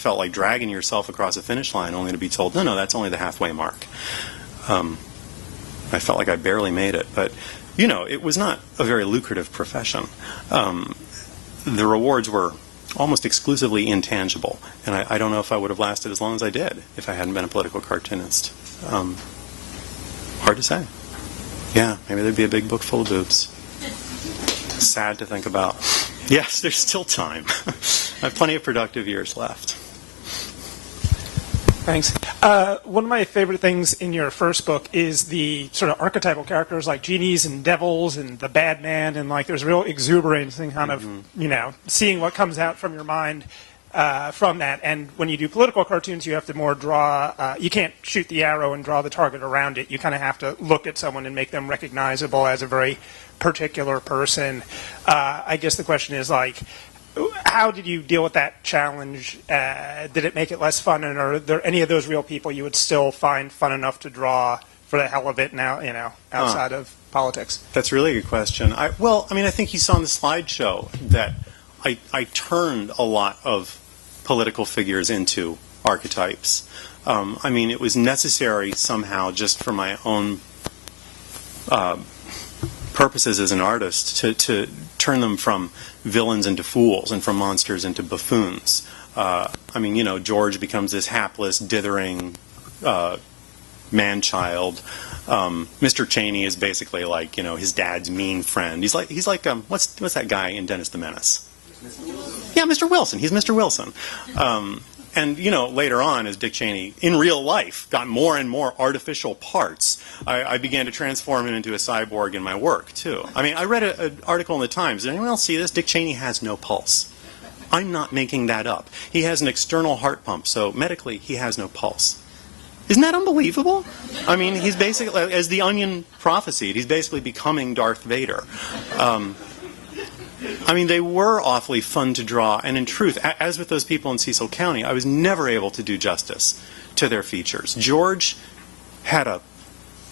felt like dragging yourself across a finish line only to be told, no, that's only the halfway mark. I felt like I barely made it, but it was not a very lucrative profession. The rewards were almost exclusively intangible, and I don't know if I would have lasted as long as I did if I hadn't been a political cartoonist. Hard to say. Yeah, maybe there'd be a big book full of boobs. Sad to think about. Yes, there's still time. I have plenty of productive years left. Thanks. One of my favorite things in your first book is the sort of archetypal characters like genies and devils and the bad man, and like there's real exuberance and kind of, seeing what comes out from your mind from that. And when you do political cartoons, you have to more draw, you can't shoot the arrow and draw the target around it. You kind of have to look at someone and make them recognizable as a very particular person. I guess the question is like, how did you deal with that challenge? Did it make it less fun, and are there any of those real people you would still find fun enough to draw for the hell of it now, outside of politics? That's really a good question. I think you saw in the slideshow that I turned a lot of political figures into archetypes. It was necessary somehow just for my own purposes as an artist to turn them from villains into fools and from monsters into buffoons. George becomes this hapless, dithering man-child. Mr. Cheney is basically like, his dad's mean friend. He's like what's that guy in Dennis the Menace? Yeah, Mr. Wilson. He's Mr. Wilson. Later on, as Dick Cheney, in real life, got more and more artificial parts, I began to transform him into a cyborg in my work, too. I read an article in the Times. Did anyone else see this? Dick Cheney has no pulse. I'm not making that up. He has an external heart pump, so medically, he has no pulse. Isn't that unbelievable? He's basically, as the Onion prophesied, he's basically becoming Darth Vader. They were awfully fun to draw, and in truth, as with those people in Cecil County, I was never able to do justice to their features. George had a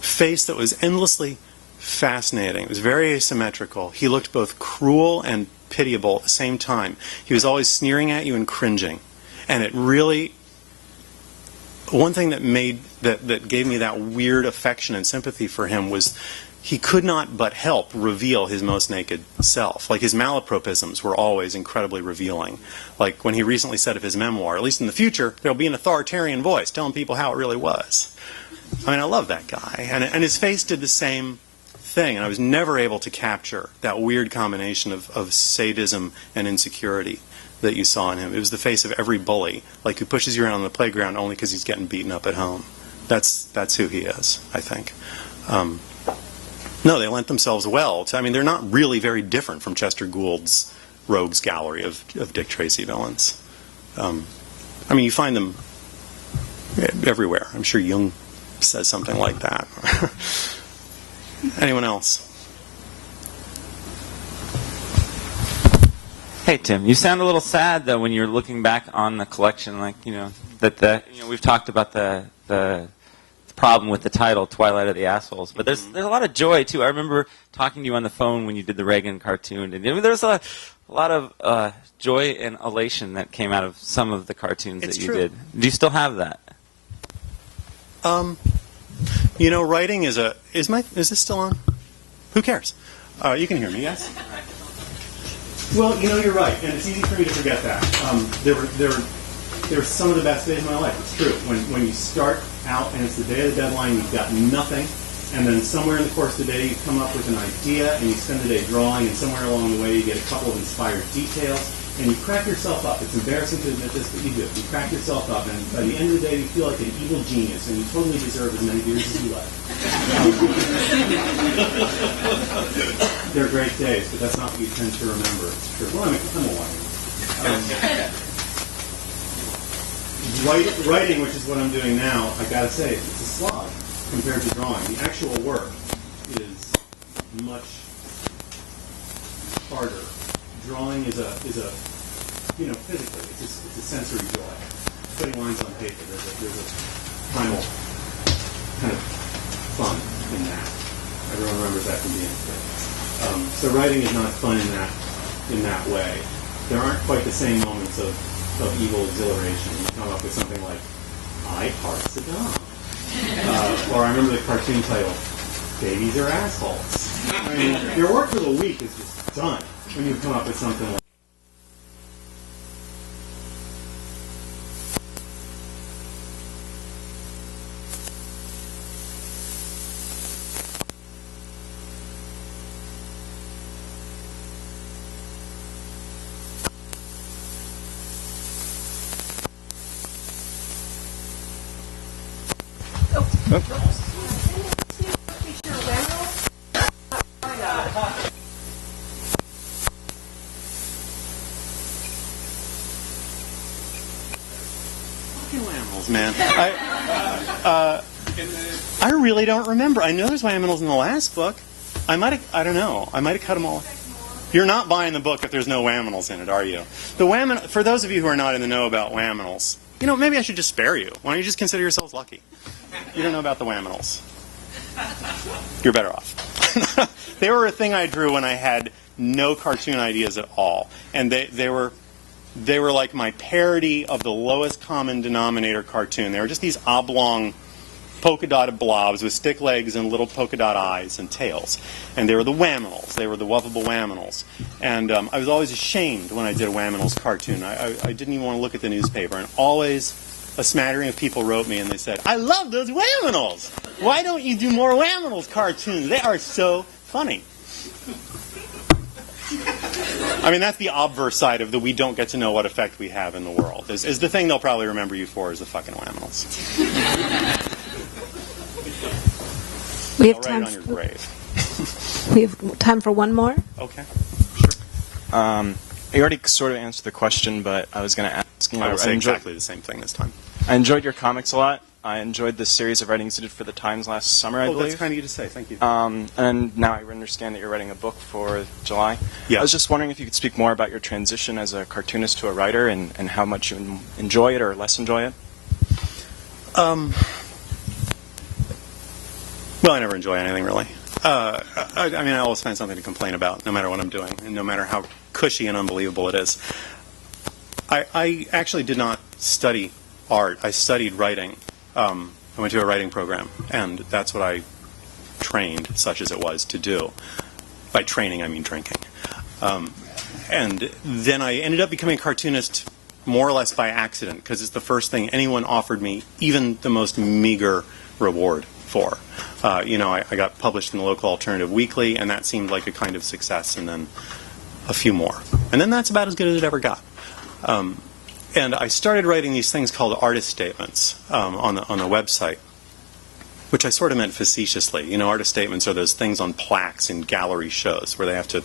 face that was endlessly fascinating. It was very asymmetrical. He looked both cruel and pitiable at the same time. He was always sneering at you and cringing. And it really, one thing that gave me that weird affection and sympathy for him was he could not but help reveal his most naked self. Like, his malapropisms were always incredibly revealing. Like when he recently said of his memoir, at least in the future, there'll be an authoritarian voice telling people how it really was. I love that guy. And his face did the same thing, and I was never able to capture that weird combination of sadism and insecurity that you saw in him. It was the face of every bully, like who pushes you around on the playground only because he's getting beaten up at home. That's who he is, I think. No, they lent themselves well to, they're not really very different from Chester Gould's rogues gallery of Dick Tracy villains. You find them everywhere. I'm sure Jung says something like that. Anyone else? Hey, Tim, you sound a little sad, though, when you're looking back on the collection, we've talked about the problem with the title, Twilight of the Assholes. But there's a lot of joy, too. I remember talking to you on the phone when you did the Reagan cartoon. And there's a lot of joy and elation that came out of some of the cartoons that you did. Do you still have that? Writing is this still on? Who cares? You can hear me, yes? Well, you're right, and it's easy for me to forget that. They were some of the best days of my life. It's true. When you start out and it's the day of the deadline, you've got nothing, and then somewhere in the course of the day you come up with an idea and you spend the day drawing, and somewhere along the way you get a couple of inspired details, and you crack yourself up. It's embarrassing to admit this, but you do. You crack yourself up, and by the end of the day you feel like an evil genius, and you totally deserve as many beers as you like. They're great days, but that's not what you tend to remember. It's true. Well, I'm a wife. Writing, which is what I'm doing now, I gotta say, it's a slog compared to drawing. The actual work is much harder. Drawing is a physically, it's a sensory joy. Putting lines on paper, there's a primal kind of fun in that. Everyone remembers that from being a kid. So writing is not fun in that way. There aren't quite the same moments of of evil exhilaration. You come up with something like, I heart Saddam. Or I remember the cartoon title, Babies Are Assholes. I mean, your work for the week is just done when you come up with something like Whamels, man. I really don't remember. I know there's Whamels in the last book. I don't know. I might have cut them all. You're not buying the book if there's no Whamels in it, are you? For those of you who are not in the know about Whamels, maybe I should just spare you. Why don't you just consider yourselves lucky? You don't know about the Whamels. You're better off. They were a thing I drew when I had no cartoon ideas at all. And they were like my parody of the lowest common denominator cartoon. They were just these oblong polka dotted blobs with stick legs and little polka dot eyes and tails. And they were the Whamels. They were the Wuffable Whamels. And I was always ashamed when I did a Whamels cartoon. I didn't even want to look at the newspaper. And always a smattering of people wrote me and they said, I love those Whamels! Why don't you do more Whamels cartoons? They are so funny. I mean, that's the obverse side of the we don't get to know what effect we have in the world. Is the thing they'll probably remember you for is the fucking Whamels. We have I'll write time it on your grave. We have time for one more. Okay, sure. You already sort of answered the question, but I was going to ask. I will say exactly the same thing this time. I enjoyed your comics a lot. I enjoyed the series of writings you did for the Times last summer, I believe. That's kind of you to say. Thank you. And now I understand that you're writing a book for July. Yeah. I was just wondering if you could speak more about your transition as a cartoonist to a writer and how much you enjoy it or less enjoy it. Well, I never enjoy anything, really. I always find something to complain about, no matter what I'm doing, and no matter how cushy and unbelievable it is. I actually did not study art. I studied writing. I went to a writing program, and that's what I trained, such as it was, to do. By training, I mean drinking. And then I ended up becoming a cartoonist more or less by accident, because it's the first thing anyone offered me, even the most meager reward for. I got published in the local alternative weekly, and that seemed like a kind of success, and then a few more. And then that's about as good as it ever got. And I started writing these things called artist statements on the website, which I sort of meant facetiously. Artist statements are those things on plaques in gallery shows where they have to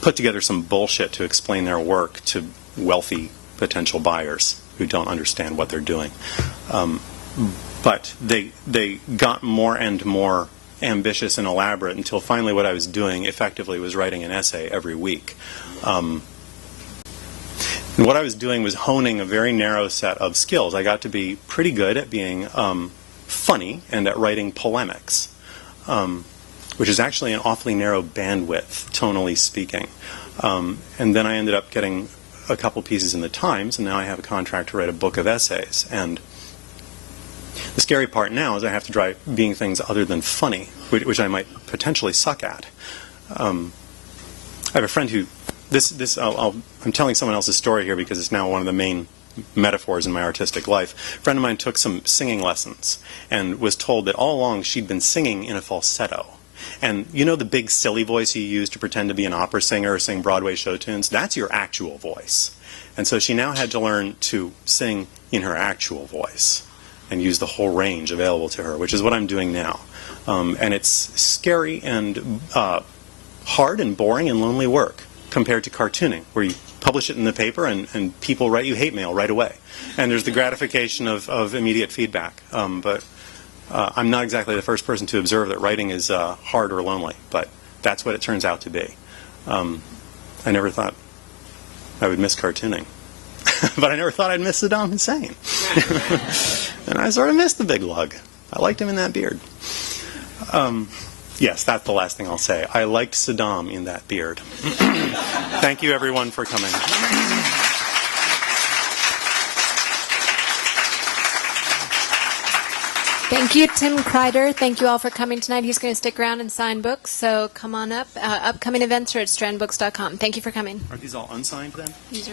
put together some bullshit to explain their work to wealthy potential buyers who don't understand what they're doing. But they got more and more ambitious and elaborate until finally what I was doing effectively was writing an essay every week. And what I was doing was honing a very narrow set of skills. I got to be pretty good at being funny and at writing polemics, which is actually an awfully narrow bandwidth, tonally speaking. And then I ended up getting a couple pieces in the Times, and now I have a contract to write a book of essays. And the scary part now is I have to try being things other than funny, which I might potentially suck at. I have a friend who... I'm telling someone else's story here because it's now one of the main metaphors in my artistic life. A friend of mine took some singing lessons and was told that all along she'd been singing in a falsetto. And the big silly voice you use to pretend to be an opera singer or sing Broadway show tunes? That's your actual voice. And so she now had to learn to sing in her actual voice and use the whole range available to her, which is what I'm doing now. And it's scary and hard and boring and lonely work compared to cartooning, where you publish it in the paper and people write you hate mail right away. And there's the gratification of immediate feedback. But I'm not exactly the first person to observe that writing is hard or lonely, but that's what it turns out to be. I never thought I would miss cartooning. But I never thought I'd miss Saddam Hussein. And I sort of missed the big lug. I liked him in that beard. Yes, that's the last thing I'll say. I liked Saddam in that beard. Thank you, everyone, for coming. Thank you, Tim Kreider. Thank you all for coming tonight. He's going to stick around and sign books, so come on up. Upcoming events are at strandbooks.com. Thank you for coming. Are these all unsigned then? These are